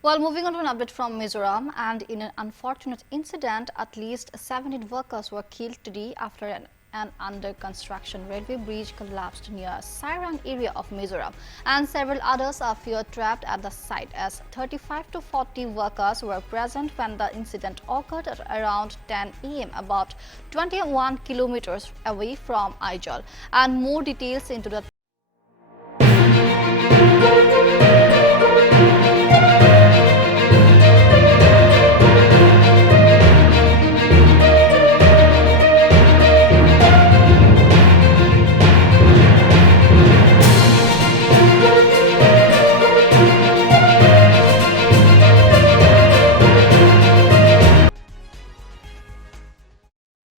Well, moving on to an update from Mizoram, and in an unfortunate incident, at least 17 workers were killed today after an under-construction railway bridge collapsed near Sairang area of Mizoram, and several others are feared trapped at the site as 35 to 40 workers were present when the incident occurred at around 10 am, about 21 kilometers away from Aizawl. And more details into the